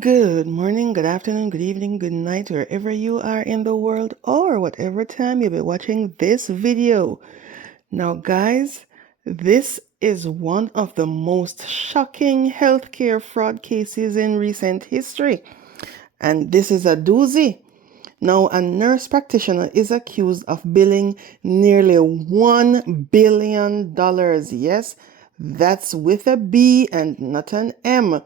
Good morning, good afternoon, good evening, good night, wherever you are in the world or whatever time you'll be watching this video. Now, guys, this is one of the most shocking healthcare fraud cases in recent history. And this is a doozy. Now, a nurse practitioner is accused of billing nearly $1 billion. Yes, that's with a B and not an M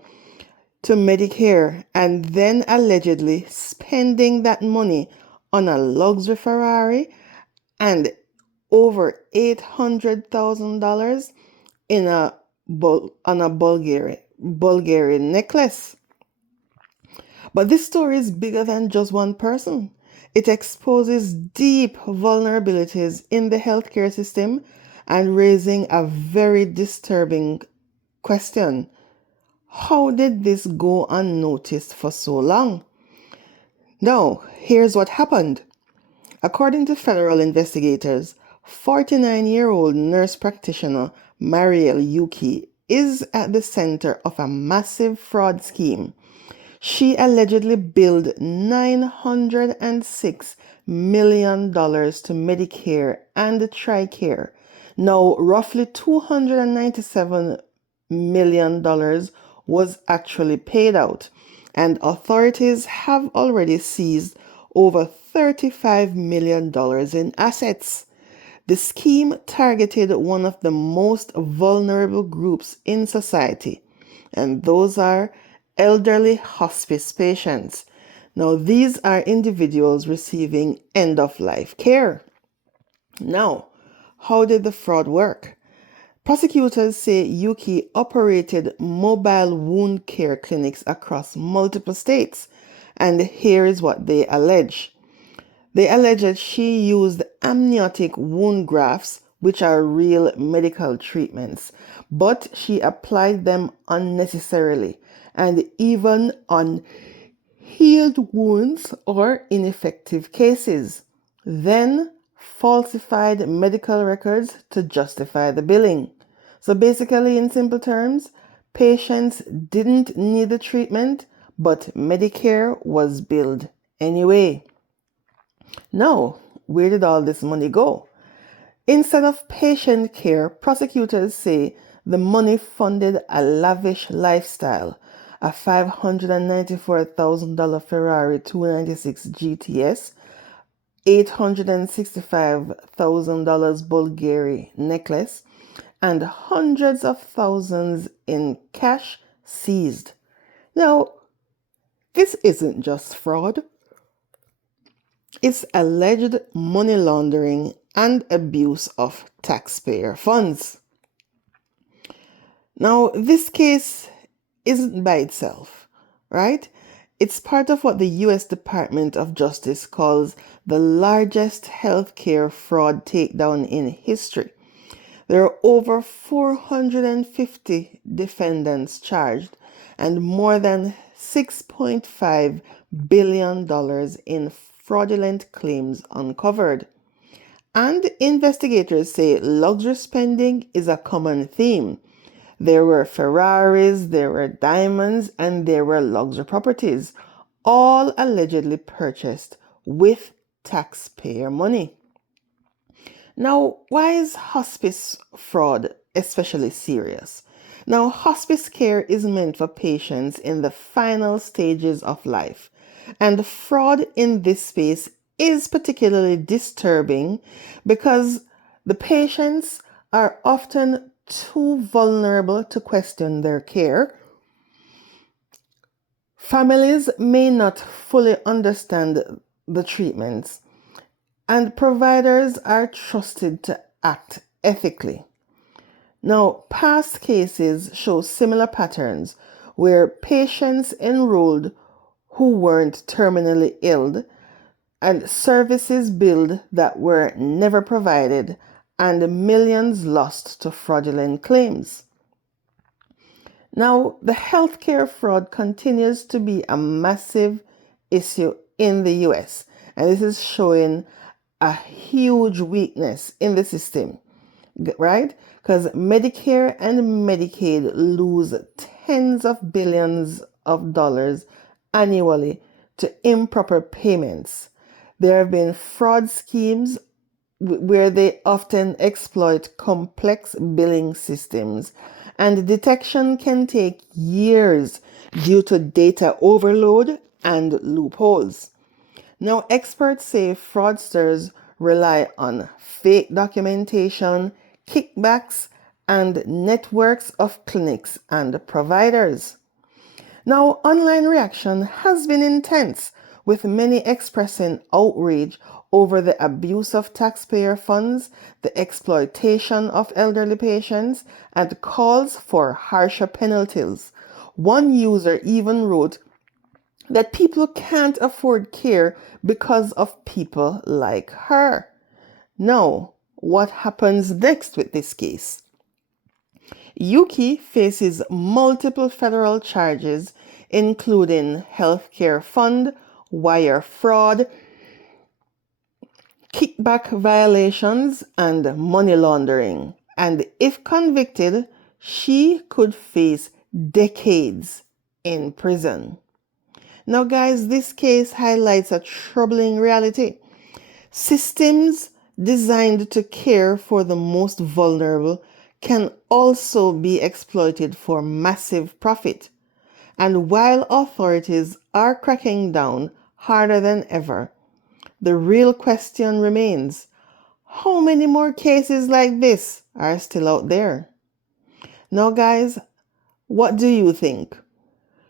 to Medicare and then allegedly spending that money on a luxury Ferrari and over $800,000 in a Bulgarian necklace. But this story is bigger than just one person. It exposes deep vulnerabilities in the healthcare system and raising a very disturbing question. How did this go unnoticed for so long? Now, here's what happened. According to federal investigators, 49-year-old nurse practitioner Marielle Yuki is at the center of a massive fraud scheme. She allegedly billed $906 million to Medicare and TRICARE. Now, roughly $297 million was actually paid out, and authorities have already seized over $35 million in assets. The scheme targeted one of the most vulnerable groups in society, and those are elderly hospice patients. Now, these are individuals receiving end-of-life care. Now, how did the fraud work? Prosecutors say Yuki operated mobile wound care clinics across multiple states, and here is what they allege. They allege that she used amniotic wound grafts, which are real medical treatments, but she applied them unnecessarily and even on healed wounds or ineffective cases, then falsified medical records to justify the billing. So basically, in simple terms, patients didn't need the treatment, but Medicare was billed anyway. Now, where did all this money go? Instead of patient care, prosecutors say the money funded a lavish lifestyle, a $594,000 Ferrari 296 GTS, $865,000 Bulgari necklace, and hundreds of thousands in cash seized. Now, this isn't just fraud. It's alleged money laundering and abuse of taxpayer funds. Now, this case isn't by itself, right? It's part of what the U.S. Department of Justice calls the largest healthcare fraud takedown in history. There are over 450 defendants charged and more than $6.5 billion in fraudulent claims uncovered. And investigators say luxury spending is a common theme. There were Ferraris, there were diamonds, and there were luxury properties, all allegedly purchased with taxpayer money. Now, why is hospice fraud especially serious? Now, hospice care is meant for patients in the final stages of life, and fraud in this space is particularly disturbing because the patients are often too vulnerable to question their care. Families may not fully understand the treatments, and providers are trusted to act ethically. Now, past cases show similar patterns where patients enrolled who weren't terminally ill and services billed that were never provided and millions lost to fraudulent claims. Now, the healthcare fraud continues to be a massive issue in the US, and this is showing a huge weakness in the system, right? Because Medicare and Medicaid lose tens of billions of dollars annually to improper payments. There have been fraud schemes where they often exploit complex billing systems, and detection can take years due to data overload and loopholes. Now, experts say fraudsters rely on fake documentation, kickbacks, and networks of clinics and providers. Now, online reaction has been intense, with many expressing outrage over the abuse of taxpayer funds, the exploitation of elderly patients, and calls for harsher penalties. One user even wrote that people can't afford care because of people like her. Now, what happens next with this case? Yuki faces multiple federal charges, including healthcare fund, wire fraud, kickback violations, and money laundering. And if convicted, she could face decades in prison. Now, guys, this case highlights a troubling reality. Systems designed to care for the most vulnerable can also be exploited for massive profit. And while authorities are cracking down harder than ever, the real question remains: how many more cases like this are still out there? Now, guys, what do you think?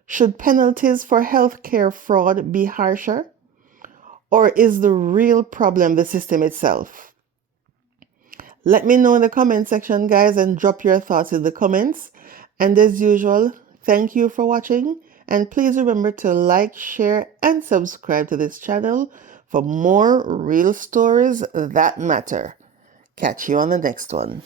Should penalties for healthcare fraud be harsher? Or is the real problem the system itself? Let me know in the comment section, guys, and drop your thoughts in the comments. And as usual, thank you for watching. And please remember to like, share, and subscribe to this channel for more real stories that matter. Catch you on the next one.